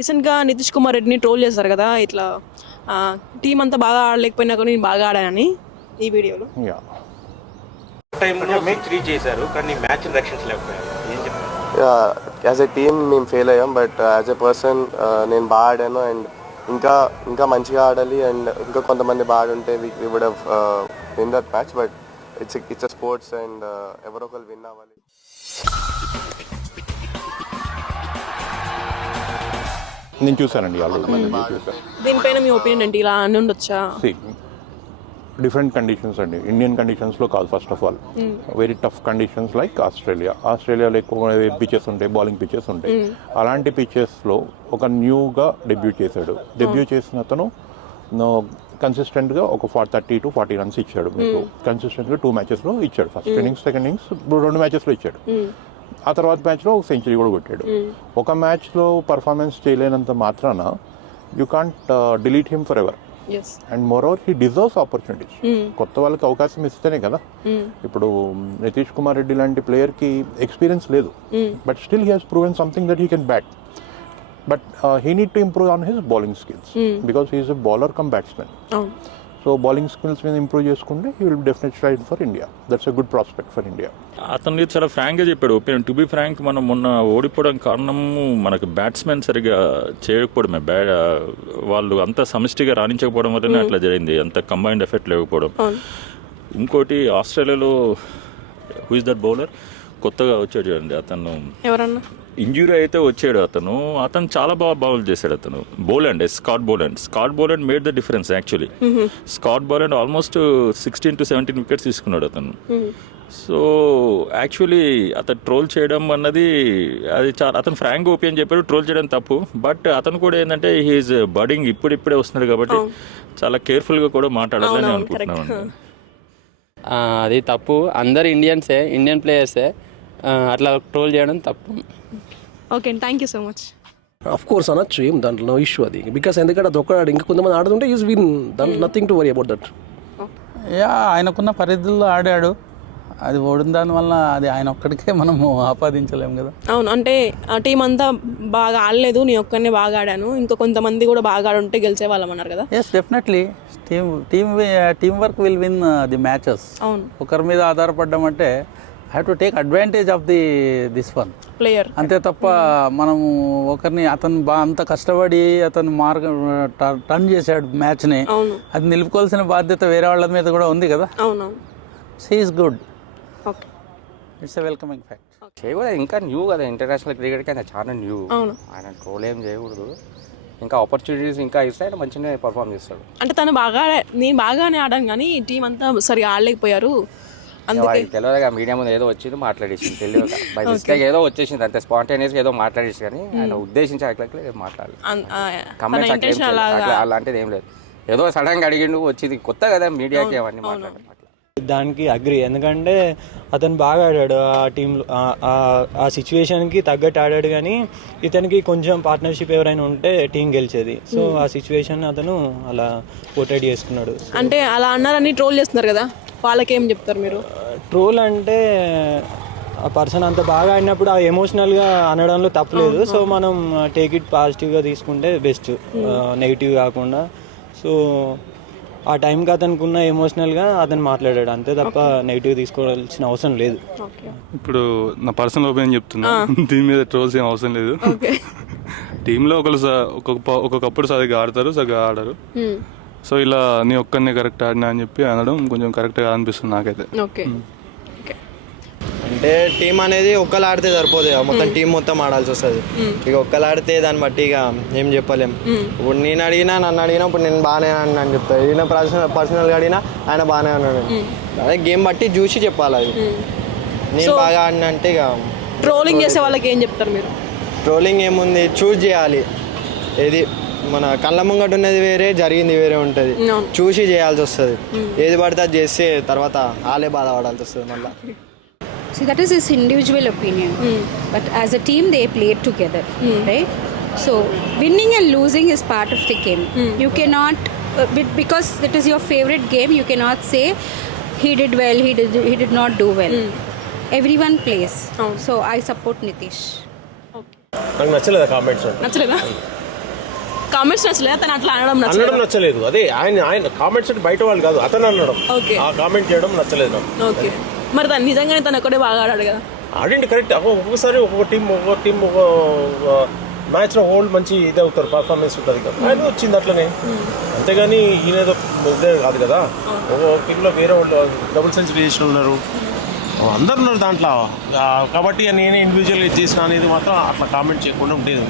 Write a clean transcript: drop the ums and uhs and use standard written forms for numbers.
రీసెంట్గా నితీష్ కుమార్ రెడ్డిని ట్రోల్ చేశారు కదా, ఇట్లా టీం అంతా బాగా ఆడలేకపోయినా కూడా నేను బాగా ఆడానని ఈ వీడియోలో. టైంలో మ్యాచ్ రీచ్ చేశారు కానీ మ్యాచ్ రక్షించలేకపోయారు. ఏం చెప్తారు? యాజ్ ఎ టీమ్ మేము ఫెయిల్ అయ్యాం, బట్ యాజ్ ఎ పర్సన్ నేను బాగా ఆడాను అండ్ ఇంకా మంచిగా ఆడాలి అండ్ ఇంకా కొంతమంది బాగా ఆడుంటే we would have win that match. But it's a sports and ఎవరో ఒకరు విన్ అవ్వాలి. నేను చూసానండి ఆల్రెడీ. దీనిపైన మీ ఒపీనియన్ ఏంటి? ఇలా అని ఉండొచ్చా? డిఫరెంట్ కండిషన్స్ అండి, ఇండియన్ కండిషన్స్లో కాదు. First of all very tough conditions like ఆస్ట్రేలియాలో ఎక్కువ పిచెస్ ఉంటాయి, బౌలింగ్ పిచెస్ ఉంటాయి. అలాంటి పిచెస్లో ఒక న్యూగా డెబ్యూ చేశాడు. డెబ్యూ చేసిన అతను కన్సిస్టెంట్గా ఒక 30 to 40 రన్స్ ఇచ్చాడు. మీకు కన్సిస్టెంట్గా 2 మ్యాచెస్లో ఇచ్చాడు. ఫస్ట్ ఇన్నింగ్స్, సెకండ్ ఇన్నింగ్స్ 2 మ్యాచెస్లో ఇచ్చాడు. ఆ తర్వాత మ్యాచ్లో ఒక సెంచరీ కూడా కొట్టాడు. ఒక మ్యాచ్లో పర్ఫార్మెన్స్ చేయలేనంత మాత్రాన you can't delete him for ever. And more over he deserves opportunities. కొత్త వాళ్ళకి అవకాశం ఇస్తేనే కదా. ఇప్పుడు నితీష్ కుమార్ రెడ్డి లాంటి ప్లేయర్కి ఎక్స్పీరియన్స్ లేదు, but still he has proven something that he can bat. But he need to improve on his bowling skills because he is a bowler come batsmen. So bowling skills మీద improve చేసుకుంటే he will definitely try for India. That's a good prospect for India. అతను చాలా ఫ్రాంక్గా చెప్పాడు opinion. To be frank, మనం మొన్న ఓడిపోవడం కారణము మనకు బ్యాట్స్మెన్ సరిగా చేయకపోవడమే. వాళ్ళు అంత సమిష్టిగా రాణించకపోవడం వల్లనే అట్లా జరిగింది, అంత కంబైన్డ్ ఎఫెక్ట్ లేకపోవడం. ఇంకోటి ఆస్ట్రేలియాలో హూ ఇస్ దట్ బౌలర్ కొత్తగా వచ్చాడు చూడండి, అతను ఎవరన్నా ఇంజురీ అయితే వచ్చాడు. అతను చాలా బాగా బౌల్ చేశాడు. Scott Boland made the difference actually. Scott Boland almost 16 to 17 wickets తీసుకున్నాడు అతను. సో యాక్చువల్లీ అతను ట్రోల్ చేయడం అన్నది అది చాలా, అతను ఫ్రాంక్ ఒపీనియన్ చెప్పాడు, ట్రోల్ చేయడం తప్పు. బట్ అతను కూడా ఏంటంటే హీఈస్ బడింగ్, ఇప్పుడిప్పుడే వస్తున్నాడు కాబట్టి చాలా కేర్ఫుల్గా కూడా మాట్లాడాలని అనుకుంటున్నాను. అది తప్పు. అందరు ఇండియన్ ప్లేయర్సే, అట్లా ట్రోల్ చేయడం తప్పు. Okay, thank you so much. Of course అనొచ్చు, ఏం దాంట్లో నో ఇష్యూ అది. బికాస్ ఎందుకంటే అది ఒక్కడాడు, ఇంకా కొంతమంది ఆడుతుంటే ఈజ్ విన్, దాంట్లో nothing to worry about that. ఆయనకున్న పరిధుల్లో ఆడాడు, అది ఓడిన దానివల్ల అది ఆయన ఒక్కడికే మనము ఆపాదించలేము కదా. అవును, అంటే ఆ టీం అంతా బాగా ఆడలేదు, నేను ఒక్కనే బాగా ఆడాను, ఇంకా కొంతమంది కూడా బాగా ఆడుంటే గెలిచేవాళ్ళం అన్నారు కదా. Yes, definitely team work will win the matches. అవును, ఒకరి మీద ఆధారపడ్డం అంటే have to take advantage of this one player, అంతే తప్ప మనము ఒకరిని అతను అంత కష్టపడి అతను టర్న్ చేశాడు మ్యాచ్ని, అది నిలుపుకోవాల్సిన బాధ్యత వేరే వాళ్ళ మీద కూడా ఉంది కదా. అవును, he is good. Okay, it's a welcoming fact. చేయకూడదు, ఇంకా న్యూ కదా ఇంటర్నేషనల్ క్రికెట్కి, ఆయన చాలా న్యూ. ఆయన ట్రోల్ ఏం చేయకూడదు, ఇంకా ఆపర్చునిటీస్ ఇంకా ఇస్తే ఆయన మంచిగానే పర్ఫామ్ చేస్తాడు. అంటే తను నేను బాగానే ఆడాను కానీ టీం అంతా సరిగా ఆడలేకపోయారు. తెలియదుగా, మీడియా ముందు ఏదో వచ్చింది మాట్లాడేసింది, తెలియదు బై మిస్టేక్ ఏదో వచ్చేసింది అంతే, స్పాంటేనియస్గా ఏదో మాట్లాడేసి, కానీ ఆయన ఉద్దేశించి అట్లా మాట్లాడాలి. కమెంట్స్ అలాంటిది ఏం లేదు, ఏదో సడన్గా అడిగిండు వచ్చింది, కొత్త కదా మీడియాకి అవన్నీ మాట్లాడాలి. దానికి అగ్రి, ఎందుకంటే అతను బాగా ఆడాడు ఆ టీంలో, ఆ సిచ్యువేషన్కి తగ్గట్టు ఆడాడు. కానీ ఇతనికి కొంచెం పార్ట్నర్షిప్ ఎవరైనా ఉంటే టీం గెలిచేది. సో ఆ సిచ్యువేషన్ అతను అలా పోర్ట్రేట్ చేసుకున్నాడు. అంటే అలా అన్నారని ట్రోల్ చేస్తున్నారు కదా, వాళ్ళకేం చెప్తారు మీరు? ట్రోల్ అంటే ఆ పర్సన్ అంత బాగా ఆడినప్పుడు ఆ ఎమోషనల్గా అనడంలో తప్పలేదు. సో మనం టేక్ ఇట్ పాజిటివ్గా తీసుకుంటే బెస్ట్, నెగిటివ్ కాకుండా. సో ఆ టైంకి అతనికి ఉన్న ఎమోషనల్గా అతను మాట్లాడాడు అంతే తప్ప నెగిటివ్ తీసుకోవాల్సిన అవసరం లేదు. ఇప్పుడు నా పర్సనల్ ఒపీనియన్ చెప్తున్నా, దీని మీద ట్రోల్స్ ఏం అవసరం లేదు. టీంలో ఒక్కొక్కప్పుడు సరిగ్గా ఆడతారు, సరిగ్గా ఆడరు. సో ఇలా నీ ఒక్కరినే కరెక్ట్ ఆడినా అని చెప్పి అనడం కొంచెం కరెక్ట్గా అనిపిస్తుంది నాకైతే. అంటే టీం అనేది ఒక్కరు ఆడితే సరిపోదు, మొత్తం టీం మొత్తం ఆడాల్సి వస్తుంది. ఇక ఒక్కరు ఆడితే దాన్ని బట్టి ఇక ఏం చెప్పలేం. ఇప్పుడు నన్ను అడిగినా ఇప్పుడు నేను బాగానే అన్నా అని చెప్తాను, ఈయన పర్సనల్గా అడిగినా ఆయన బాగానే అన్నాడు. అదే గేమ్ బట్టి చూసి చెప్పాలి. అది నేను బాగా ఆడినా అంటే ఇక. ట్రోలింగ్ చేసే వాళ్ళకి ఏం చెప్తారు మీరు? ట్రోలింగ్ ఏముంది, చూస్ చేయాలి. ఏది మన కళ్ళ ముంగట ఉన్నది వేరే, జరిగింది వేరే ఉంటుంది, చూసి చేయాల్సి వస్తుంది. ఏది పడితే అది చేస్తే తర్వాత వాళ్ళే బాధపడాల్సి వస్తుంది మళ్ళీ. See, that is his individual opinion. But as a team, they played together, right? So, winning and losing is part of the game. You cannot, because it is your favorite game, you cannot say he did well, he did not do well. Everyone plays. So, I support Nitish. Okay. నాకు నచ్చలేదా comments? నచ్చలేదా? Comments నచ్చలేదు తను అట్లా అనడం అనడం నచ్చలేదు. నచ్చలేదు. అదే ఆయన కామెంట్స్ అంటే బయట వాళ్ళు కాదు, అతను అనడం, ఓకే ఆ కామెంట్ చేయడం నచ్చలేదు నాకు. ఓకే మరి తను నిజంగానే తను ఒక్కడే బాగా ఆడాడు కదా. ఆడిండి కరెక్ట్. ఒక్కొక్కసారి ఒక్కొక్క టీం ఒక మ్యాచ్లో హోల్డ్ మంచి ఇది అవుతారు, పర్ఫార్మెన్స్ ఉంటుంది కదా, ఆయన వచ్చింది అట్లనే. అంతేగాని ఈయనేదో ఇదే కాదు కదా. ఒక్కొక్క టీంలో వేరే వాళ్ళు డబుల్ సెంచరీ చేసిన ఉన్నారు, అందరు ఉన్నారు దాంట్లో. కాబట్టి నేనే ఇండివిజువల్గా చేసిన అనేది మాత్రం అట్లా కామెంట్ చేయకుండా ఉండేది.